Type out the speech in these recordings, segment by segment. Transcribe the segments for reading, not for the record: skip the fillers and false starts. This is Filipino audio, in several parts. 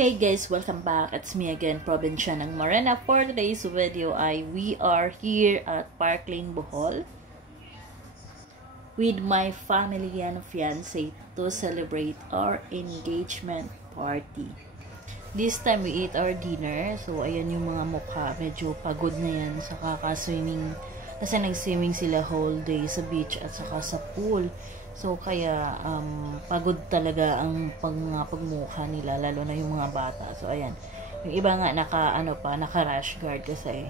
Hey guys, welcome back. It's me again, Probinsya ng Morena. For today's video we are here at Park Lane, Bohol with my family and fiancé to celebrate our engagement party. This time we ate our dinner. So ayan yung mga mukha, medyo pagod na yan sa kaka-swimming kasi nag-swimming sila whole day sa beach at saka sa pool. So, kaya, pagod talaga ang pagmukha nila, lalo na yung mga bata. So, ayan. Yung iba nga, naka-rash guard kasi,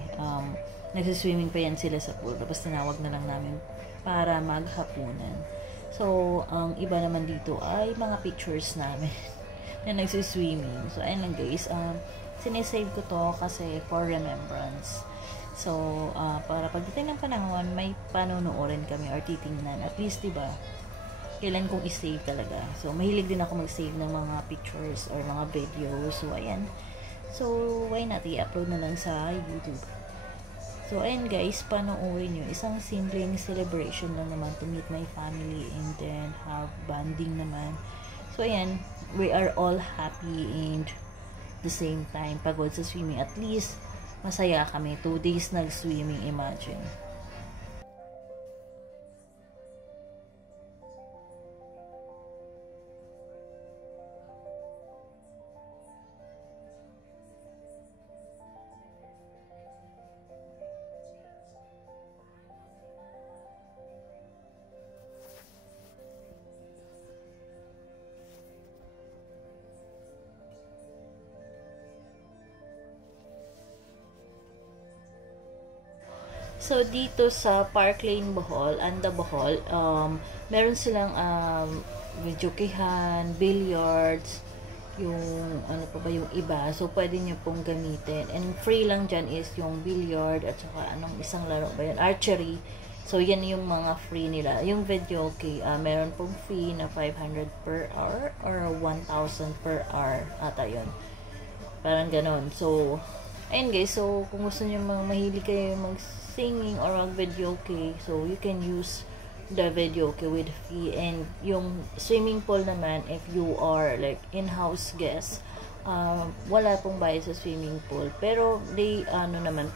nagsiswimming pa yan sila sa pool. Tapos, tinawag na lang namin para maghapunan. So, ang iba naman dito ay mga pictures namin na nagsiswimming. So, ayan lang guys. Sinesave ko to kasi for remembrance. So, para pagdating ng panahon, may panonoodin kami or titingnan. At least, diba, kailan kong i-save talaga. So, mahilig din ako mag-save ng mga pictures or mga videos. So, ayan. So, why not i-upload na lang sa YouTube. So, ayan guys, panoorin nyo. Isang simpleng celebration lang naman to meet my family and then have bonding naman. So, ayan. We are all happy and the same time pagod sa swimming. At least, masaya kami. 2 days nag-swimming, imagine. So, dito sa Park Lane, Bohol, Anda, Bohol, meron silang videokehan, billiards, yung, ano pa ba yung iba. So, pwede nyo pong gamitin. And free lang dyan is yung billiard at saka anong isang laro ba yan? Archery. So, yan yung mga free nila. Yung videoke, meron pong fee na 500 per hour or 1,000 per hour. Ata yun. Parang ganon. So, ayun guys. So, kung gusto nyo mahilig kayo singing or mag-videoke, so you can use the videoke with fee. And yung swimming pool naman, if you are like in-house guest, wala pong bayad sa swimming pool, pero they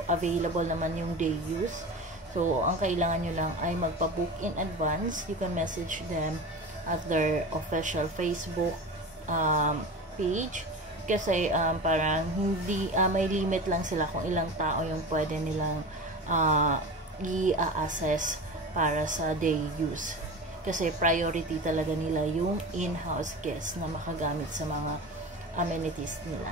available naman yung day use. So ang kailangan nyo lang ay magpa-book in advance. You can message them at their official Facebook page. Kasi parang hindi may limit lang sila kung ilang tao yung pwede nilang i-assess para sa day use. Kasi priority talaga nila yung in-house guests na makagamit sa mga amenities nila.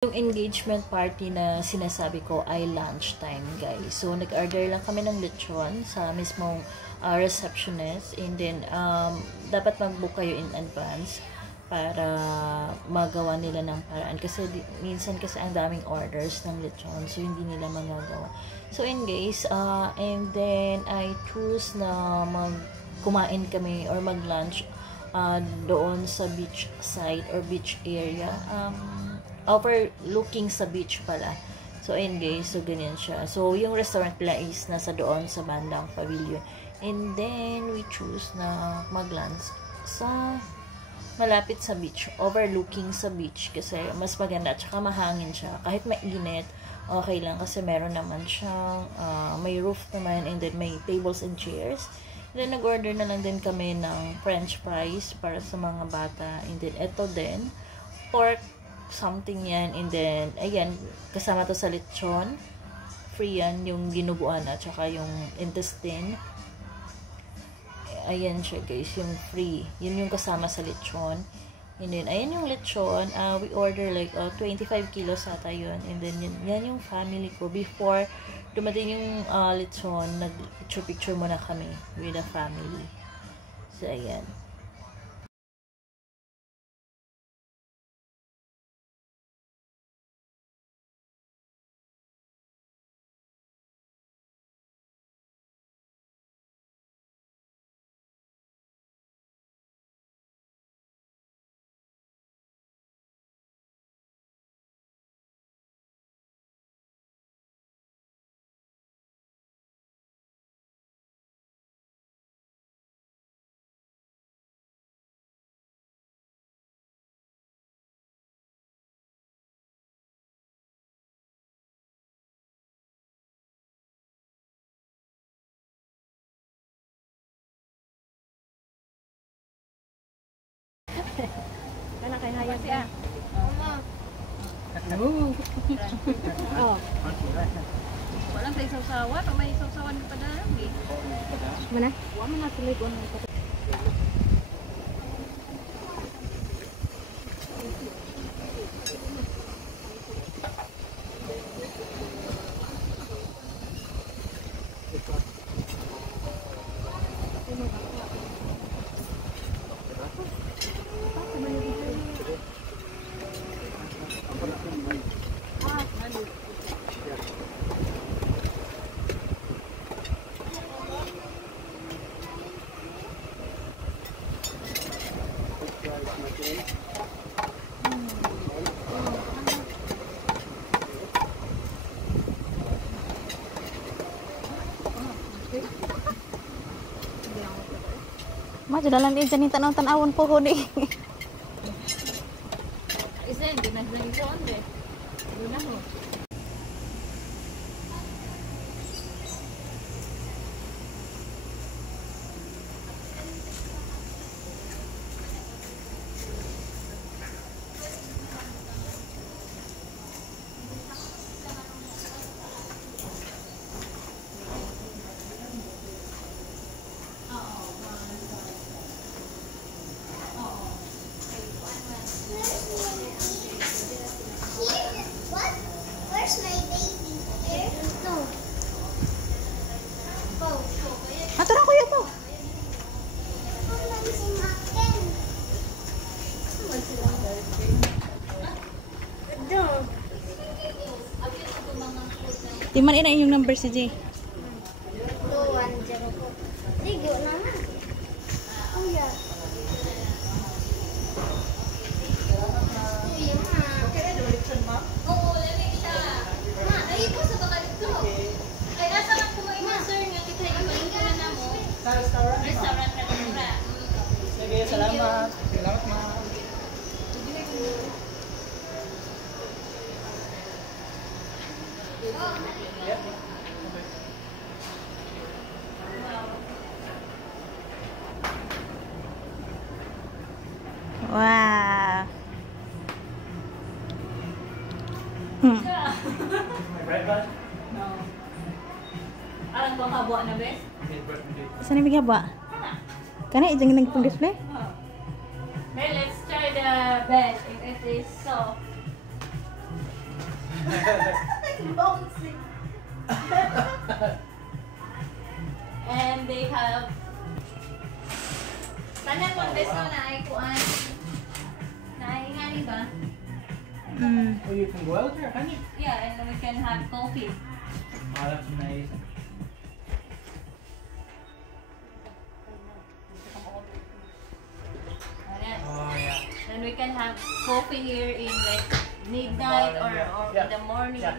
Yung engagement party na sinasabi ko ay lunchtime, guys. So, nag-order lang kami ng lechon sa mismong receptionist. And then, dapat mag-book kayo in advance para magawa nila ng paraan. Kasi minsan kasi ang daming orders ng lechon. So, hindi nila magagawa. So, and guys, and then I choose na kumain kami or mag-lunch doon sa beach side or beach area. Overlooking sa beach pala. So, ayun guys. So, ganyan siya. So, yung restaurant nila is nasa doon sa bandang pavilion. And then, we choose na mag-lunch sa malapit sa beach. Overlooking sa beach. Kasi mas maganda. At saka mahangin siya. Kahit mainit, okay lang. Kasi meron naman siyang, may roof naman. And then, may tables and chairs. And then, nag-order na lang din kami ng french fries para sa mga bata. And then, ito din. Pork something yan. And then, ayan, kasama to sa lechon. Free yan, yung dinuguan at saka yung intestine. Ayan siya guys, yung free. Yun yung kasama sa lechon. And then, ayan yung lechon. We order like 25 kilos ata yun. And then, yan yung family ko. Before dumating yung lechon, nag-picture muna kami with the family. So, ayan. Kana kay hayag siya. Oh. Walang sa isaw-sawan, o may isaw-sawan pa na lang eh. Mana? Wa man na tuloy ko na. Ma, dalan din dyan yung tanaw-tanawon po ko ni. Isa yun, di na lang ito onde. Doon na ho. Atura ko yun po. Timan ina yung number si J. 210 po. Ligo na na. Kuya. Kuya, ma. Oo, lamig siya. Ma, ay ito sa baka dito. Ay, asa lang po mga sir nga kita ibalik ko na mo. Sa restaurant? Restaurant na mura. Sige, salamat. Salamat, ma. Wow. Breakfast? No. Alam ko kabwa na bes? Saan yung bigyan ba? Kana ijang nagpang display? Okay, let's try the bed. If it is soft. Bouncing. And they have tanan mo bes no na ay kuan. Na ay ngani ba? Oh, you can go out there, can you? Yeah, and we can have coffee. Oh, that's amazing. coffee here in like midnight or in the morning. Yeah.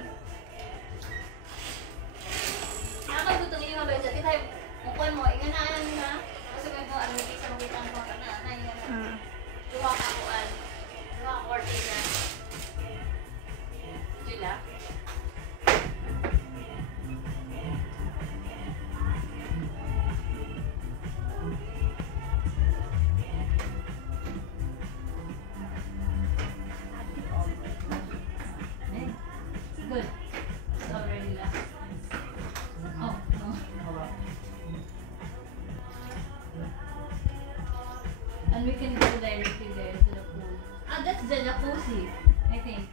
Nakakagutong yung mga beses. Di tayo, mukuan mo, inganahan na. Kasi kung mo, ano, hindi sa makita mo ka na, inganahan. Duwa ka kuan. Duwa ka cortina. Jula. Good. It's already last. Oh, no. And we can go directly there to the pool. Ah, that's the jacuzzi, I think.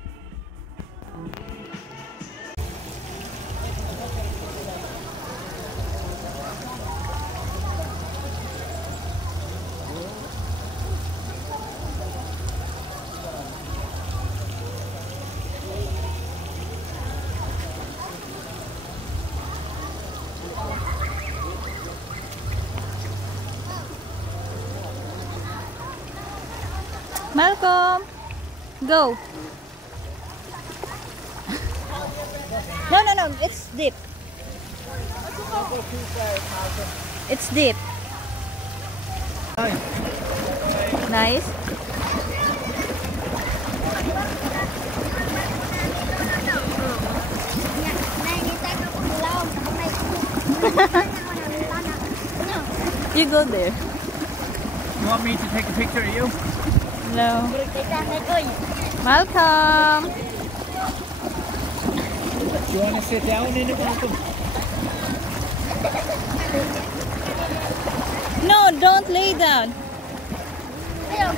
Malcolm, go. No, it's deep. It's deep. Nice. You go there. You want me to take a picture of you? No. Malcolm. You want to sit down in it, Malcolm? No, don't lay down. Ayaw.